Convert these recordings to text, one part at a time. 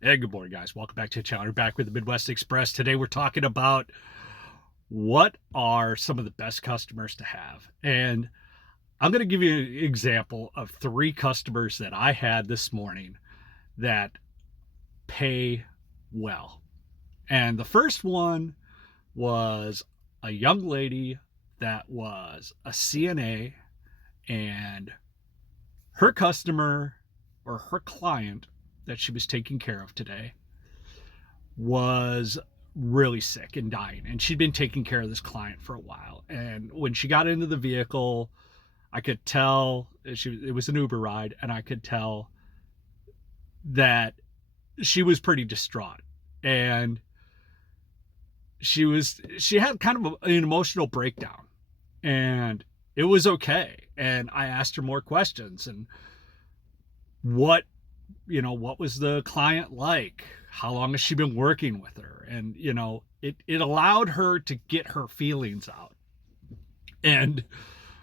Hey, good morning, guys. Welcome back to the channel. We're back with the Midwest Express. Today, we're talking about what are some of the best customers to have. And I'm going to give you an example of 3 customers that I had this morning that pay well. And the first one was a young lady that was a CNA, and her customer or her client that she was taking care of today was really sick and dying, and she'd been taking care of this client for a while. And when she got into the vehicle, I could tell it was an Uber ride, and I could tell that she was pretty distraught, and she had kind of an emotional breakdown, and it was okay. And I asked her more questions, and what was the client like? How long has she been working with her? And, it allowed her to get her feelings out. And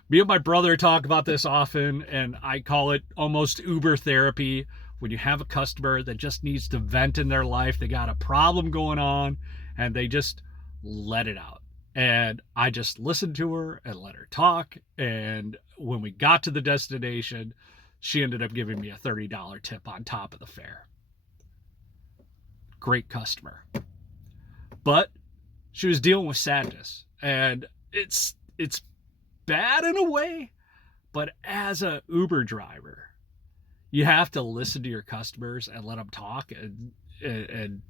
me and my brother talk about this often, and I call it almost Uber therapy. When you have a customer that just needs to vent in their life, they got a problem going on, and they just let it out. And I just listened to her and let her talk. And when we got to the destination, she ended up giving me a $30 tip on top of the fare. Great customer. But she was dealing with sadness, and it's bad in a way, but as a Uber driver, you have to listen to your customers and let them talk and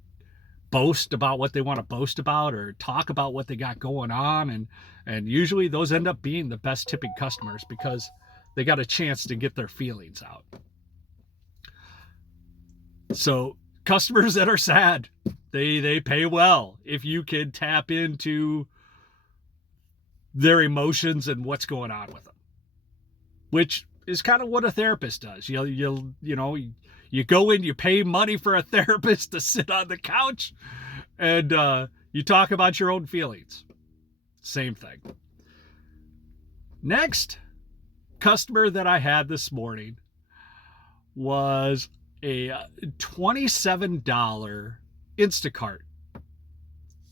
boast about what they want to boast about, or talk about what they got going on. And usually those end up being the best tipping customers because they got a chance to get their feelings out. So customers that are sad, they pay well if you can tap into their emotions and what's going on with them, which is kind of what a therapist does. You go in, you pay money for a therapist to sit on the couch, and you talk about your own feelings. Same thing. Next customer that I had this morning was a $27 Instacart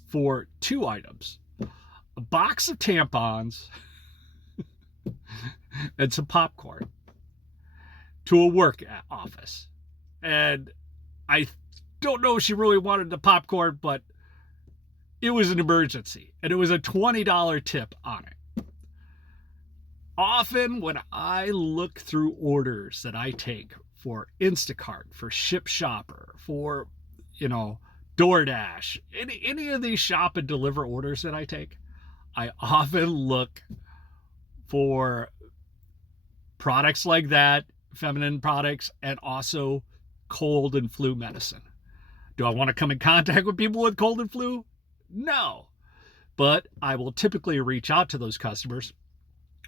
for 2 items: a box of tampons and some popcorn, to a work office. And I don't know if she really wanted the popcorn, but it was an emergency, and it was a $20 tip on it. Often when I look through orders that I take for Instacart, for Ship Shopper, for, DoorDash, any of these shop and deliver orders that I take, I often look for products like that, feminine products, and also cold and flu medicine. Do I want to come in contact with people with cold and flu? No. But I will typically reach out to those customers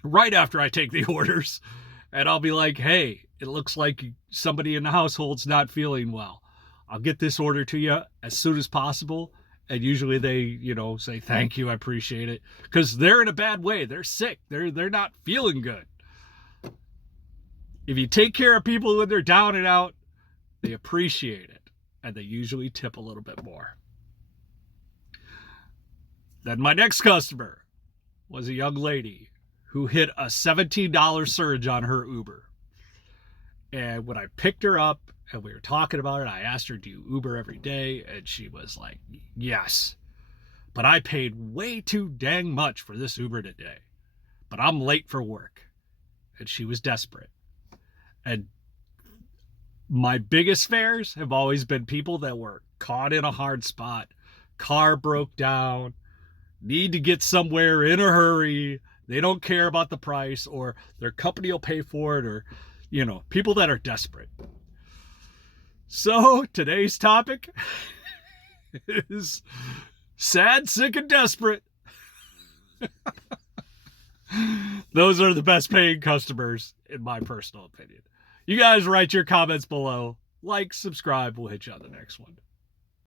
right after I take the orders, and I'll be like, hey, it looks like somebody in the household's not feeling well. I'll get this order to you as soon as possible. And usually they, say, thank you, I appreciate it. Because they're in a bad way. They're sick. They're not feeling good. If you take care of people when they're down and out, they appreciate it. And they usually tip a little bit more. Then my next customer was a young lady who hit a $17 surge on her Uber. And when I picked her up and we were talking about it, I asked her, do you Uber every day? And she was like, yes, but I paid way too dang much for this Uber today, but I'm late for work. And she was desperate. And my biggest fares have always been people that were caught in a hard spot, car broke down, need to get somewhere in a hurry. They don't care about the price, or their company will pay for it, or, people that are desperate. So today's topic is sad, sick, and desperate. Those are the best paying customers, in my personal opinion. You guys write your comments below. Like, subscribe. We'll hit you on the next one.